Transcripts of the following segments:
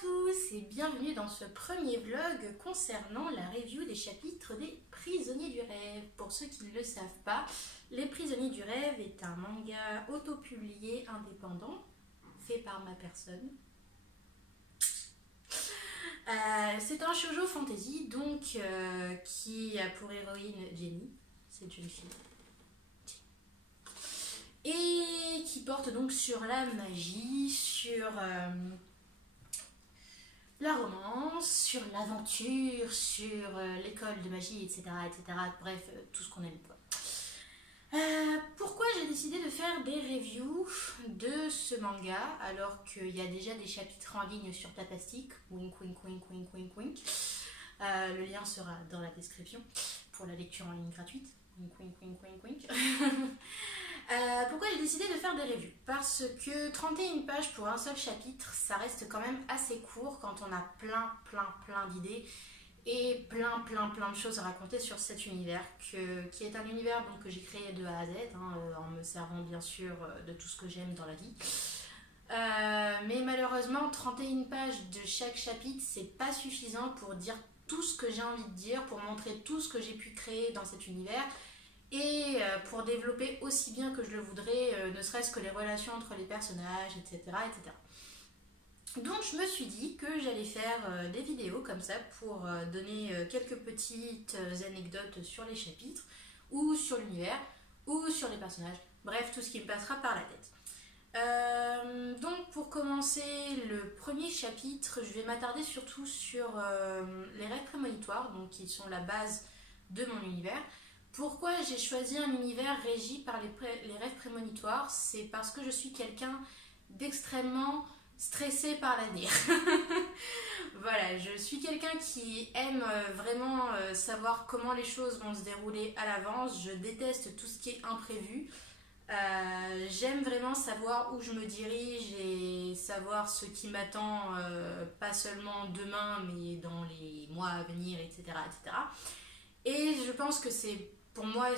tous et bienvenue dans ce premier vlog concernant la review des chapitres des Prisonniers du Rêve. Pour ceux qui ne le savent pas, Les Prisonniers du Rêve est un manga autopublié indépendant fait par ma personne. C'est un shoujo fantasy donc qui a pour héroïne Jenny, cette jeune fille, et qui porte donc sur la magie, sur la romance, sur l'aventure, sur l'école de magie, etc. etc. Bref, tout ce qu'on aime pas. Pourquoi j'ai décidé de faire des reviews de ce manga alors qu'il y a déjà des chapitres en ligne sur Tapastic, wink wink wink wink wink wink. Le lien sera dans la description pour la lecture en ligne gratuite. Wink wink wink wink wink. Pourquoi j'ai décidé de faire des reviews? Parce que 31 pages pour un seul chapitre, ça reste quand même assez court quand on a plein d'idées et plein de choses à raconter sur cet univers qui est un univers donc, que j'ai créé de A à Z en me servant bien sûr de tout ce que j'aime dans la vie. Mais malheureusement 31 pages de chaque chapitre c'est pas suffisant pour dire tout ce que j'ai envie de dire, pour montrer tout ce que j'ai pu créer dans cet univers et pour développer aussi bien que je le voudrais, ne serait-ce que les relations entre les personnages, etc. etc. Donc je me suis dit que j'allais faire des vidéos comme ça pour donner quelques petites anecdotes sur les chapitres, ou sur l'univers, ou sur les personnages, bref tout ce qui me passera par la tête. Donc pour commencer le premier chapitre, je vais m'attarder surtout sur les rêves prémonitoires, donc qui sont la base de mon univers. Pourquoi j'ai choisi un univers régi par les rêves prémonitoires? C'est parce que je suis quelqu'un d'extrêmement stressé par l'avenir. Voilà, je suis quelqu'un qui aime vraiment savoir comment les choses vont se dérouler à l'avance. Je déteste tout ce qui est imprévu. J'aime vraiment savoir où je me dirige et savoir ce qui m'attend, pas seulement demain, mais dans les mois à venir, etc. etc. Et je pense que c'est pour moi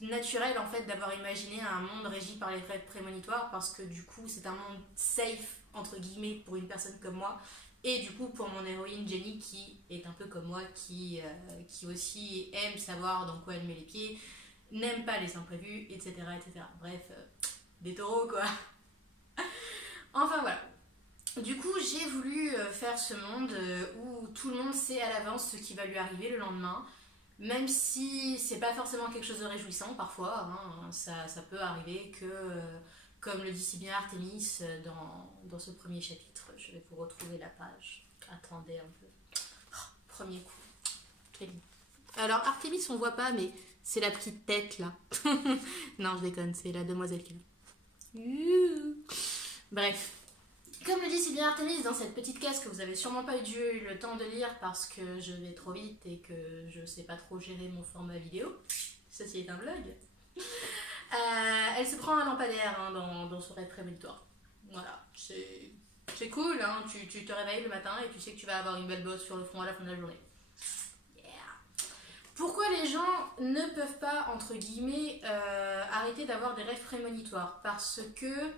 naturel en fait d'avoir imaginé un monde régi par les rêves prémonitoires parce que du coup c'est un monde safe entre guillemets pour une personne comme moi et du coup pour mon héroïne Jenny qui est un peu comme moi, qui aussi aime savoir dans quoi elle met les pieds, n'aime pas les imprévus, etc. etc. Bref, des taureaux quoi. Enfin voilà. Du coup j'ai voulu faire ce monde où tout le monde sait à l'avance ce qui va lui arriver le lendemain. Même si c'est pas forcément quelque chose de réjouissant parfois, ça peut arriver que, comme le dit si bien Artemis dans ce premier chapitre, je vais vous retrouver la page, attendez un peu, premier coup, très vite. Alors Artemis on voit pas mais c'est la petite tête là, non je déconne, c'est la demoiselle qui est. Bref. Comme le dit si bien Artemis dans cette petite case que vous avez sûrement pas eu le temps de lire parce que je vais trop vite et que je sais pas trop gérer mon format vidéo, ceci est un vlog, elle se prend un lampadaire dans son rêve prémonitoire. Voilà, c'est cool, tu te réveilles le matin et tu sais que tu vas avoir une belle bosse sur le front à la fin de la journée. Yeah. Pourquoi les gens ne peuvent pas, entre guillemets, arrêter d'avoir des rêves prémonitoires? Parce que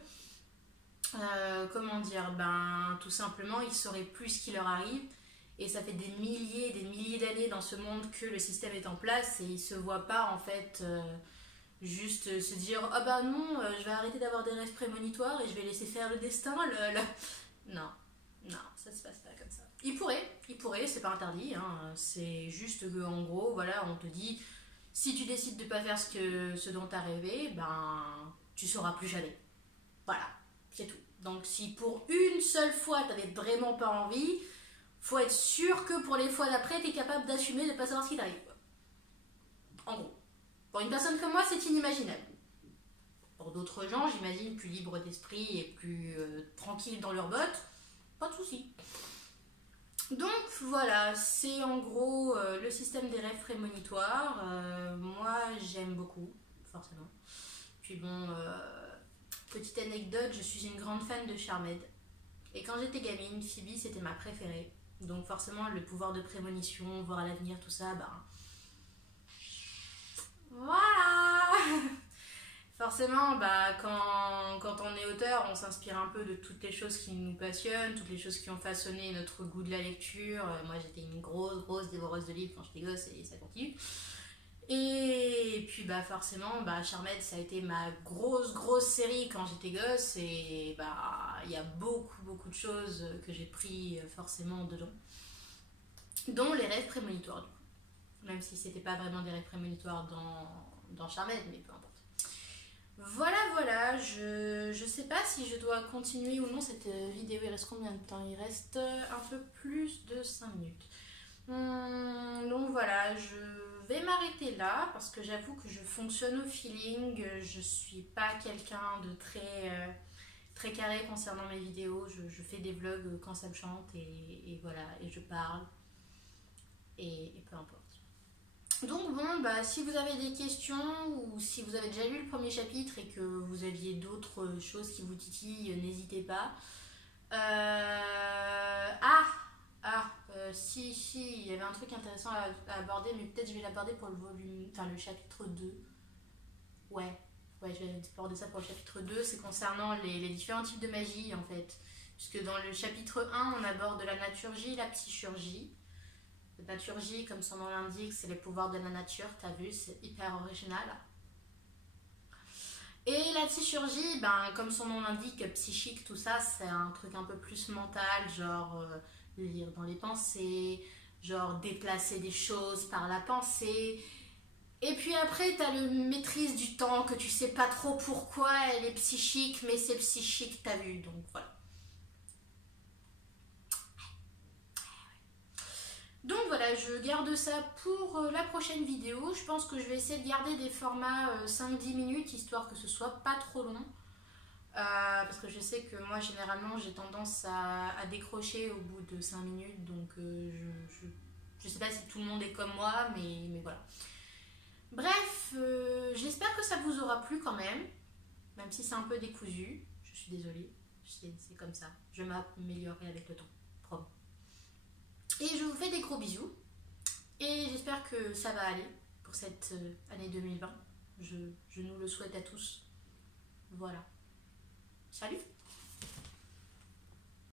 comment dire, tout simplement ils sauraient plus ce qui leur arrive et ça fait des milliers d'années dans ce monde que le système est en place et ils se voient pas en fait juste se dire ah bah non je vais arrêter d'avoir des rêves prémonitoires et je vais laisser faire le destin lol. Non, ça se passe pas comme ça. Il pourrait, c'est pas interdit, c'est juste que en gros voilà on te dit si tu décides de pas faire ce dont t'as rêvé, tu sauras plus jamais. Voilà. C'est tout. Donc si pour une seule fois t'avais vraiment pas envie, faut être sûr que pour les fois d'après t'es capable d'assumer de pas savoir ce qui t'arrive. En gros. Pour une personne comme moi c'est inimaginable. Pour d'autres gens j'imagine plus libres d'esprit et plus tranquilles dans leurs bottes, pas de soucis. Donc voilà, c'est en gros le système des rêves prémonitoires. Moi j'aime beaucoup, forcément. Puis bon... petite anecdote, je suis une grande fan de Charmed. Et quand j'étais gamine, Phoebe c'était ma préférée. Donc forcément le pouvoir de prémonition, voir à l'avenir, tout ça, voilà. Forcément, quand on est auteur, on s'inspire un peu de toutes les choses qui nous passionnent, toutes les choses qui ont façonné notre goût de la lecture. Moi, j'étais une grosse dévoreuse de livres quand j'étais gosse et ça continue. Et puis, forcément, Charmed, ça a été ma grosse série quand j'étais gosse. Et il y a beaucoup de choses que j'ai pris forcément dedans. Dont les rêves prémonitoires, du coup. Même si c'était pas vraiment des rêves prémonitoires dans Charmed, mais peu importe. Voilà, je sais pas si je dois continuer ou non cette vidéo. Il reste combien de temps? Il reste un peu plus de 5 minutes. Donc voilà, je vais m'arrêter là parce que j'avoue que je fonctionne au feeling. Je suis pas quelqu'un de très carré concernant mes vidéos. Je fais des vlogs quand ça me chante et voilà, et je parle et peu importe. Donc si vous avez des questions ou si vous avez déjà lu le premier chapitre et que vous aviez d'autres choses qui vous titillent, n'hésitez pas. Si, il y avait un truc intéressant à aborder, mais peut-être je vais l'aborder pour le chapitre 2. Ouais, je vais aborder ça pour le chapitre 2, c'est concernant les différents types de magie en fait. Puisque dans le chapitre 1, on aborde la naturgie et la psychurgie. La naturgie, comme son nom l'indique, c'est les pouvoirs de la nature, t'as vu, c'est hyper original. Et la psychurgie, comme son nom l'indique, psychique, tout ça, c'est un truc un peu plus mental, genre lire dans les pensées, genre déplacer des choses par la pensée. Et puis après, t'as le maîtrise du temps, que tu sais pas trop pourquoi elle est psychique, mais c'est psychique, t'as vu, donc voilà. Donc voilà, je garde ça pour la prochaine vidéo. Je pense que je vais essayer de garder des formats 5-10 minutes, histoire que ce soit pas trop long. Parce que je sais que moi, généralement, j'ai tendance à décrocher au bout de 5 minutes. Donc je sais pas si tout le monde est comme moi, mais voilà. Bref, j'espère que ça vous aura plu quand même. Même si c'est un peu décousu. Je suis désolée, c'est comme ça. Je vais m'améliorer avec le temps, promis. Et je vous fais des gros bisous. Et j'espère que ça va aller pour cette année 2020. Je nous le souhaite à tous. Voilà. Salut!